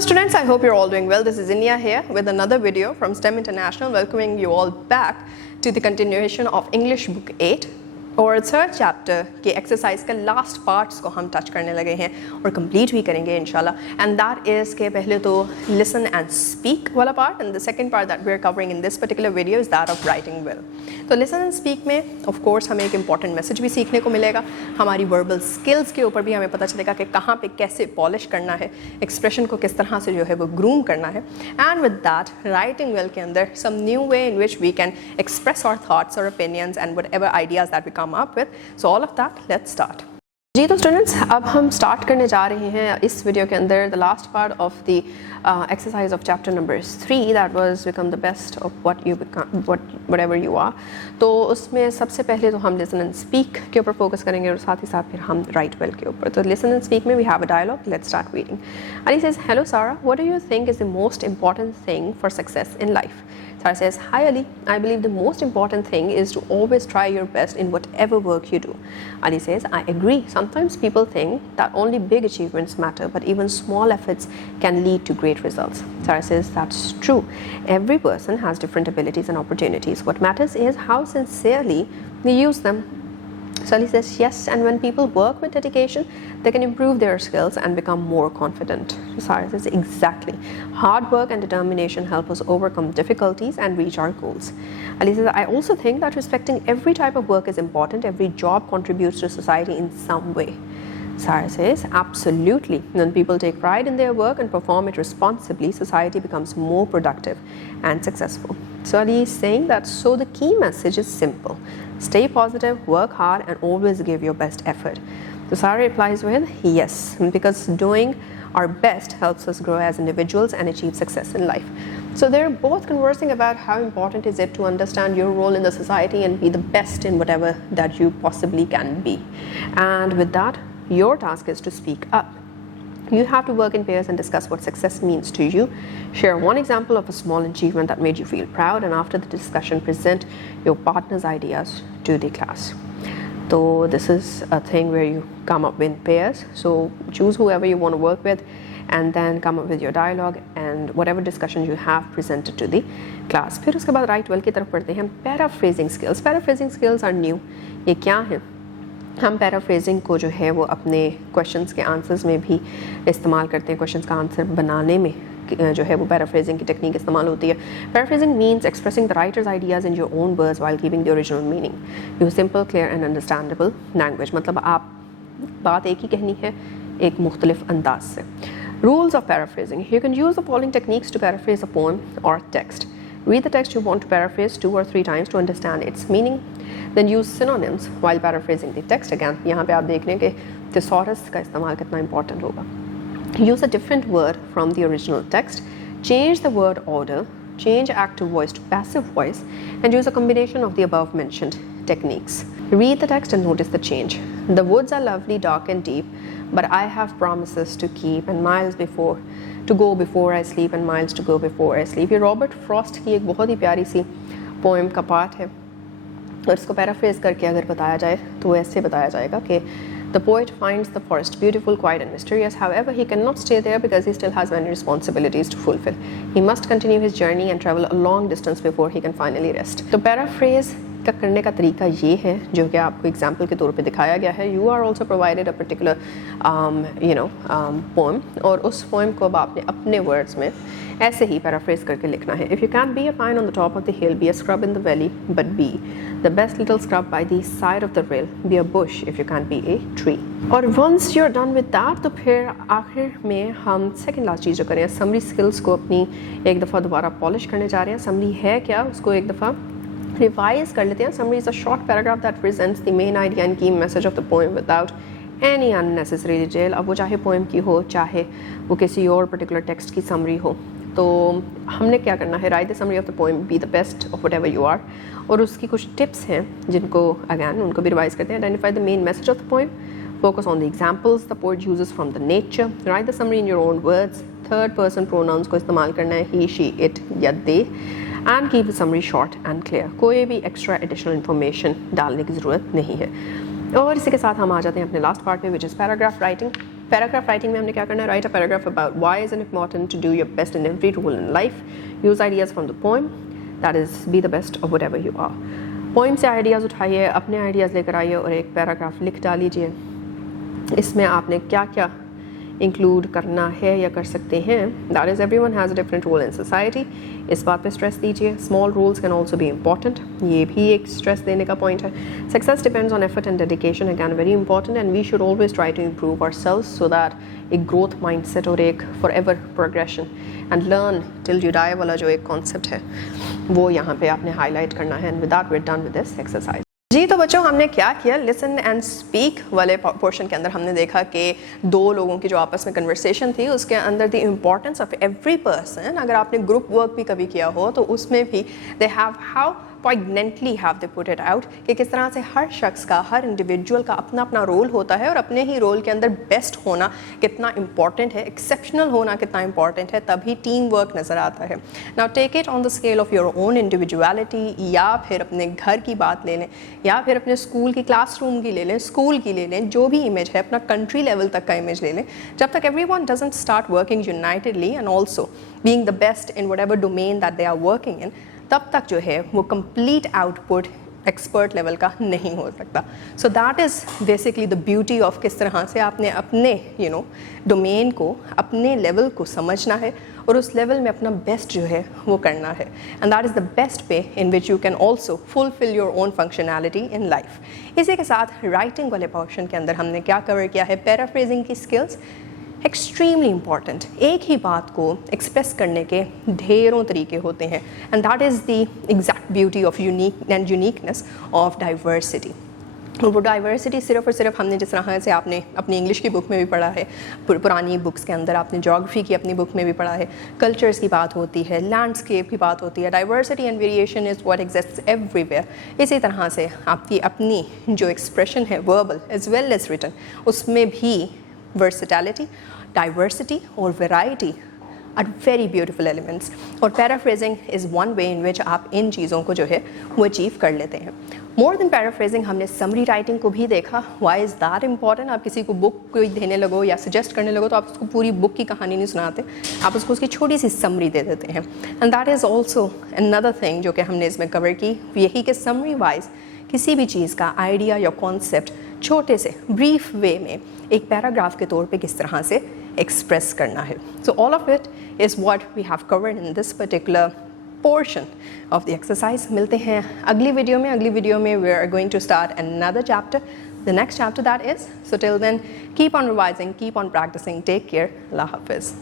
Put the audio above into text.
Hello students, I hope you're all doing well. This is Inya here with another video from STEM International, welcoming you all back to the continuation of English Book 8 और third chapter के exercise के last parts को हम touch करने लगे हैं और complete भी करेंगे इंशाल्लाह. एंड दैट इज़ के पहले तो लिसन एंड स्पीक वाला part and the second part that we are covering in this particular video is that of writing well. तो लिसन एंड स्पीक में ऑफ कोर्स हमें एक इंपॉर्टेंट मैसेज भी सीखने को मिलेगा. हमारी वर्बल स्किल्स के ऊपर भी हमें पता चलेगा कि कहाँ पे कैसे पॉलिश करना है, एक्सप्रेशन को किस तरह से जो है वो ग्रूम करना है. And with that writing well के अंदर some new way in which we can express our thoughts और opinions and whatever ideas that we come up with. So all of that, let's start. जी तो students, अब हम start करने जा रहे हैं इस वीडियो के अंदर the last part of the exercise of chapter number 3 that was become the best of what you become whatever you are. तो उसमें सबसे पहले तो हम लिसन एंड स्पीक के ऊपर फोकस करेंगे और साथ ही साथ फिर हम राइट वेल के ऊपर. तो लिसन एंड स्पीक में we have a dialogue. Let's start reading. Ali says, hello Sarah, what do you think is the most important thing for success in life? Sarah says, hi Ali, I believe the most important thing is to always try your best in whatever work you do. Ali says, I agree. Sometimes people think that only big achievements matter, but even small efforts can lead to great results. Sarah says, that's true. Every person has different abilities and opportunities. What matters is how sincerely we use them. So Ali says, yes, and when people work with dedication, they can improve their skills and become more confident. Sarah says, exactly. Hard work and determination help us overcome difficulties and reach our goals. Ali says, I also think that respecting every type of work is important. Every job contributes to society in some way. Sarah says, absolutely. When people take pride in their work and perform it responsibly, society becomes more productive and successful. So Ali is saying that, so the key message is simple. Stay positive, work hard, and always give your best effort. So Sarah replies with, yes, because doing our best helps us grow as individuals and achieve success in life. So they're both conversing about how important is it to understand your role in the society and be the best in whatever that you possibly can be. And with that, your task is to speak up. You have to work in pairs and discuss what success means to you. Share one example of a small achievement that made you feel proud, and after the discussion, present your partner's ideas to the class. So this is a thing where you come up in pairs. So choose whoever you want to work with and then come up with your dialogue and whatever discussion you have presented to the class. फिर उसके बाद right well की तरफ पढ़ते हैं. Paraphrasing skills. Paraphrasing skills are new. ये क्या है? हम पैराफ्रेजिंग को जो है वो अपने क्वेश्चंस के आंसर्स में भी इस्तेमाल करते हैं. क्वेश्चंस का आंसर बनाने में जो है वो पैराफ्रेजिंग की टेक्निक इस्तेमाल होती है. Paraphrasing means expressing the writers ideas in your own words while keeping the original meaning. Use simple, clear and understandable language. मतलब आप बात एक ही कहनी है एक मुख्तलिफ अंदाज से. Rules of paraphrasing. You can use the following techniques to paraphrase a poem और text. Read the text you want to paraphrase 2 or 3 times to understand its meaning. Then use synonyms while paraphrasing the text. Again, यहाँ पे आप देख रहे हैं कि thesaurus का इस्तेमाल कितना important होगा. Use a different word from the original text. Change the word order. Change active voice to passive voice. And use a combination of the above mentioned techniques. Read the text and notice the change. The woods are lovely, dark and deep, but I have promises to keep and miles to go before I sleep and miles to go before I sleep. ये Robert Frost की एक बहुत ही प्यारी सी poem का part है और इसको paraphrase करके अगर बताया जाए तो ऐसे बताया जाएगा कि The poet finds the forest beautiful, quiet and mysterious. However, he cannot stay there because he still has many responsibilities to fulfill. He must continue his journey and travel a long distance before he can finally rest. तो paraphrase का करने का तरीका ये है जो कि आपको एग्जाम्पल के तौर पे दिखाया गया है. You are also provided a particular poem और उस पोएम को अब आपने अपने वर्ड्स में ऐसे ही पैराफ्रेज करके लिखना है. If you can be a pine on the top of the hill, be a scrub in the valley, but be the best little scrub by the side of the rail, be a bush if you can be a tree. और once you are done with that, तो फिर आखिर में हम second last चीज़ जो करें, summary skills को अपनी एक दफ़ा दोबारा पॉलिश करने जा रहे हैं. समरी है क्या, उसको एक दफ़ा रिवाइज कर लेते हैं. Summary is a short paragraph that presents the main idea and key message of the poem without any unnecessary detail. अब वो चाहे पोएम की हो, चाहे वो किसी और पर्टिकुलर टेक्स्ट की समरी हो. तो हमने क्या करना है, write the summary of the poem, be the best of whatever you are. और उसकी कुछ टिप्स हैं जिनको अगैन उनको भी रिवाइज करते हैं. Identify the main message of the poem. Focus on the examples the poet uses from the nature. Write the summary in your own words. Third person pronouns को इस्तेमाल करना है, he, she, it या they. And keep the summary short and clear. कोई भी extra additional information डालने की ज़रूरत नहीं है. और इसी के साथ हम आ जाते हैं अपने लास्ट पार्ट में, which is paragraph writing. Paragraph writing में हमने क्या करना है, write a paragraph about why is it important to do your best in every role in life, use ideas from the poem, that is be the best of whatever you are. Poem से ideas उठाइए, अपने ideas लेकर आइए और एक paragraph लिख डालीजिए। इसमें आपने क्या क्या इंक्लूड करना है या कर सकते हैं, that is everyone has a different role in society, इस बात पे स्ट्रेस दीजिए। Small roles can also be important, ये भी एक स्ट्रेस देने का पॉइंट है। Success depends on effort and dedication, again very important, and we should always try to improve ourselves so that एक ग्रोथ माइंडसेट और एक forever progression and learn till you die वाला जो एक concept है वो यहाँ पे आपने हाईलाइट करना है। And with that we are done with this exercise. जी तो बच्चों हमने क्या किया, लिसन एंड स्पीक वाले पोर्शन के अंदर हमने देखा कि दो लोगों की जो आपस में कन्वर्सेशन थी उसके अंदर the importance of every person, अगर आपने ग्रुप वर्क भी कभी किया हो तो उसमें भी they have how poignantly have they put it out कि किस तरह से हर शख्स का, हर इंडिविजुअल का अपना अपना रोल होता है और अपने ही रोल के अंदर बेस्ट होना कितना इंपॉर्टेंट है, एक्सेप्शनल होना कितना इंपॉर्टेंट है, तभी टीम वर्क नज़र आता है। Now take it on the scale of your own individuality, या फिर अपने घर की बात ले लें, या फिर अपने स्कूल की क्लासरूम की ले लें, स्कूल की ले लें, जो भी इमेज है अपना कंट्री लेवल तक का इमेज ले लें। जब तक everyone doesn't start working unitedly and also being the best in whatever domain that they are working in, तब तक जो है वो कंप्लीट आउटपुट एक्सपर्ट लेवल का नहीं हो सकता। So that is basically the beauty of किस तरह से आपने अपने डोमेन को, अपने लेवल को समझना है और उस लेवल में अपना बेस्ट जो है वो करना है। And that is the best way in which you can also fulfil your own functionality in life. इसी के साथ राइटिंग वाले पोर्शन के अंदर हमने क्या कवर किया है, पैराफ्रेजिंग की स्किल्स एक्सट्रीमली इम्पॉर्टेंट। एक ही बात को एक्सप्रेस करने के ढेरों तरीके होते हैं and that is the exact beauty of uniqueness of diversity. वो डाइवर्सिटी सिर्फ और सिर्फ हमने जिस तरह से आपने अपनी इंग्लिश की बुक में भी पढ़ा है, पुरानी बुक्स के अंदर आपने ज्योग्राफी की अपनी बुक में भी पढ़ा है, कल्चर्स की बात होती है, लैंडस्केप की बात होती है। Diversity and variation is what exists everywhere. इसी तरह से आपकी अपनी जो एक्सप्रेशन है verbal as well as written, उसमें भी वर्सिटैलिटी, डाइवर्सिटी और variety are very beautiful elements. और paraphrasing is one way in which आप इन चीज़ों को जो है वो अचीव कर लेते हैं। मोर देन पैराफ्रेजिंग हमने समरी राइटिंग को भी देखा। Why is that important? आप किसी को बुक कोई देने लगो या सजेस्ट करने लगो तो आप उसको पूरी बुक की कहानी नहीं सुनाते, आप उसको उसकी छोटी सी समरी दे देते हैं। And that is also another thing जो कि हमने इसमें कवर की, यही कि समरी वाइज किसी भी चीज़ का आइडिया या कॉन्सेप्ट छोटे से ब्रीफ वे में एक पैराग्राफ के तौर पे किस तरह से एक्सप्रेस करना है। So all of it is what we have covered in this particular portion of the exercise. मिलते हैं अगली वीडियो में। अगली वीडियो में we are going to start another chapter, the next chapter that is. So till then keep on revising, keep on practicing, take care, अल्लाह हाफिज़।